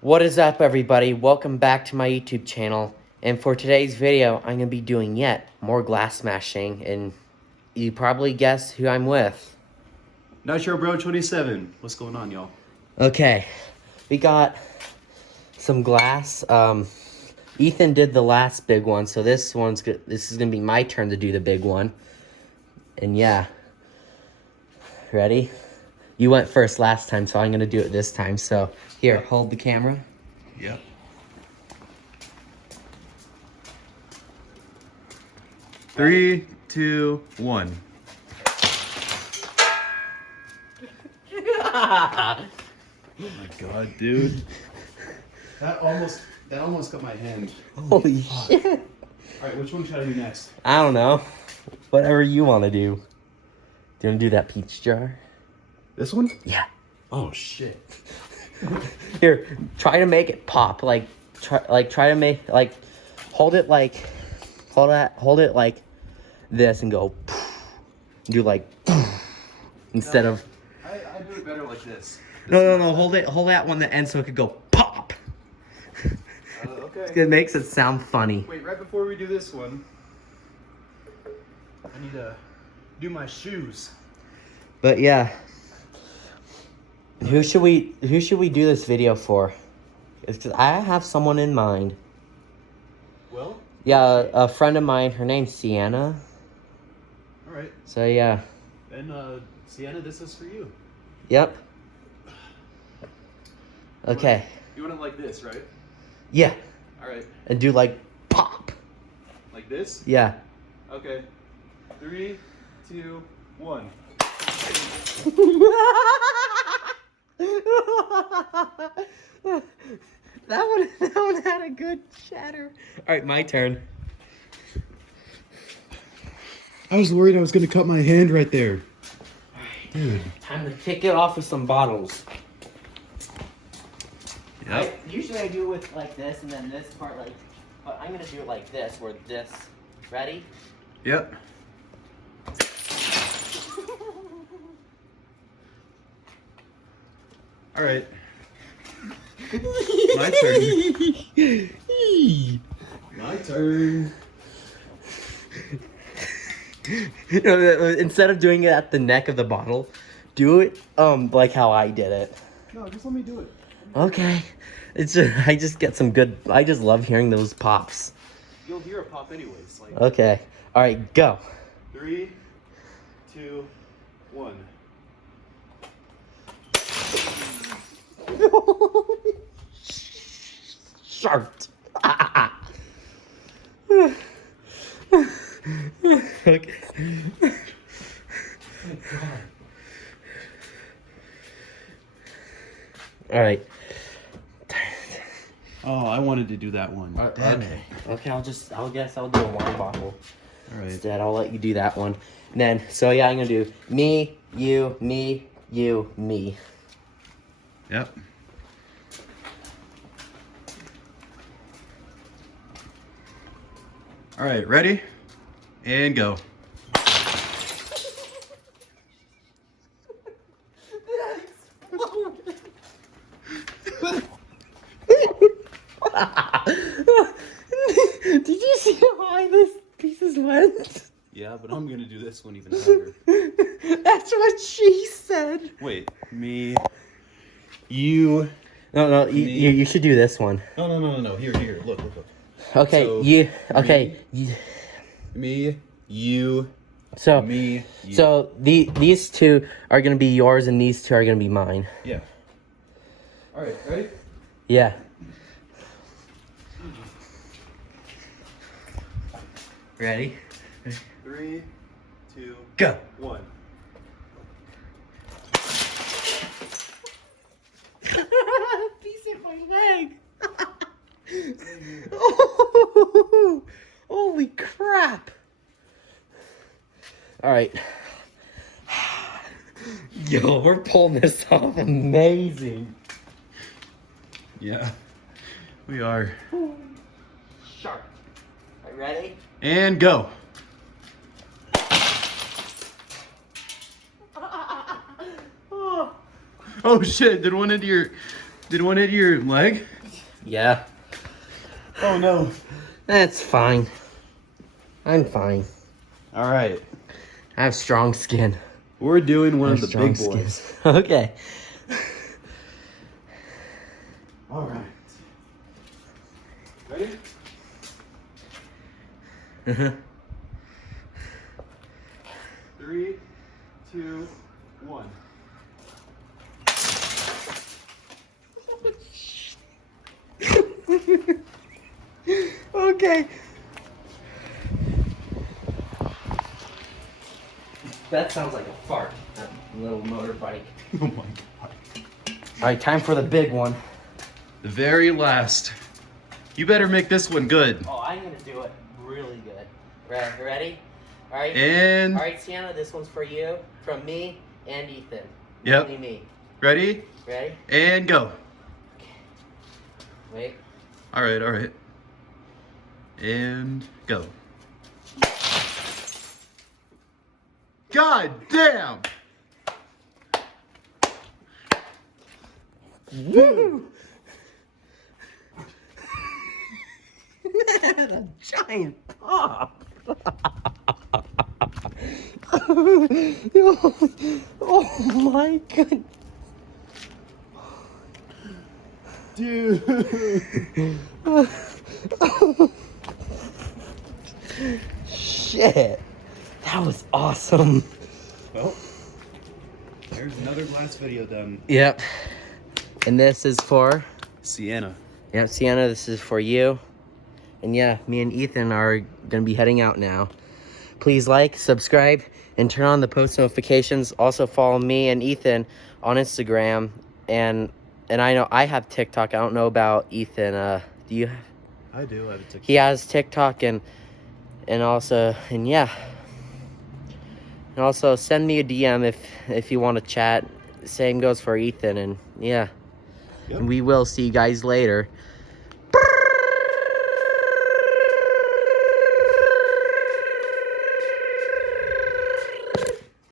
What is up, everybody? Welcome back to my YouTube channel. And for today's video, I'm going to be doing yet more glass smashing. And you probably guessed who I'm with. NitroBro27. What's going on, y'all? Okay, we got some glass. Ethan did the last big one, so this is going to be my turn to do the big one. And yeah. Ready? You went first last time, so I'm going to do it this time. So here, hold the camera. Yep. Three, two, one. Oh my god, dude. That almost got my hand. Holy shit. Alright, which one should I do next? I don't know. Whatever you want to do. Do you want to do that peach jar? This one? Yeah. Oh shit. Here, try to make it pop. Try to make, hold it like this and go, do like, instead of. I do it better like this. No. Hold it at one end so it could go pop. Okay. It makes it sound funny. Wait, right before we do this one, I need to do my shoes. But yeah. Who should we do this video for? It's 'cause I have someone in mind. Well? Yeah, a friend of mine, her name's Sienna. Alright. So yeah. And Sienna, this is for you. Yep. Okay. You want it like this, right? Yeah. Alright. And do like pop. Like this? Yeah. Okay. 3, 2, 1. That one had a good shatter. All right, my turn. I was worried I was gonna cut my hand right there. Dude. Time to kick it off with some bottles. Yep. Usually I do it with like this and then this part but I'm gonna do it like this, where this. Ready? Yep. All right. My turn. My turn. Instead of doing it at the neck of the bottle, do it like how I did it. No, just let me do it. Okay. I just get some good. I just love hearing those pops. You'll hear a pop anyways. Like Okay. All right, go. 3, 2, 1. Sharp. Okay. All right. Oh, I wanted to do that one. Damn it. Okay, I'll guess I'll do a wine bottle. All right. Instead, I'll let you do that one. And then, so yeah, I'm gonna do me, you, me, you, me. Yep. All right, ready? And go. Did you see how high this pieces went? Yeah, but I'm gonna do this one even harder. That's what she said. Wait, me, you. No, you should do this one. No. Here. Look. Okay, So, Me, you. So, Me, you. so these two are gonna be yours, and these two are gonna be mine. Yeah. All right, ready? Yeah. Ready? 3, 2, Go. 1. Piece of my leg. Oh, holy crap. All right. Yo, we're pulling this off amazing. Yeah, we are. Sharp. Are you ready? And go. Oh shit, did one into your Did one hit your leg? Yeah. Oh no. That's fine. I'm fine. All right. I have strong skin. We're doing one I of have the big strong boys. skin. Okay. All right. Ready? Uh-huh. 3, 2, 1. Okay. That sounds like a fart. That little motorbike. Oh my god. All right, time for the big one. The very last. You better make this one good. Oh, I'm gonna do it really good. Ready? All right. And All right, Sienna, this one's for you, from me and Ethan. Yep. Only me. ready? Ready? And go. Wait. All right. And go. God damn! Woo! A giant pop. Oh my god. Dude. Shit. That was awesome. Well, there's another last video done. Yep. And this is for? Sienna. Yep, Sienna, this is for you. And yeah, me and Ethan are gonna be heading out now. Please like, subscribe, and turn on the post notifications. Also follow me and Ethan on Instagram. And I know I have TikTok. I don't know about Ethan. Do you have? I do have a TikTok. He has TikTok and also, and yeah. And also send me a DM if you want to chat. Same goes for Ethan, and yeah. Yep. And we will see you guys later.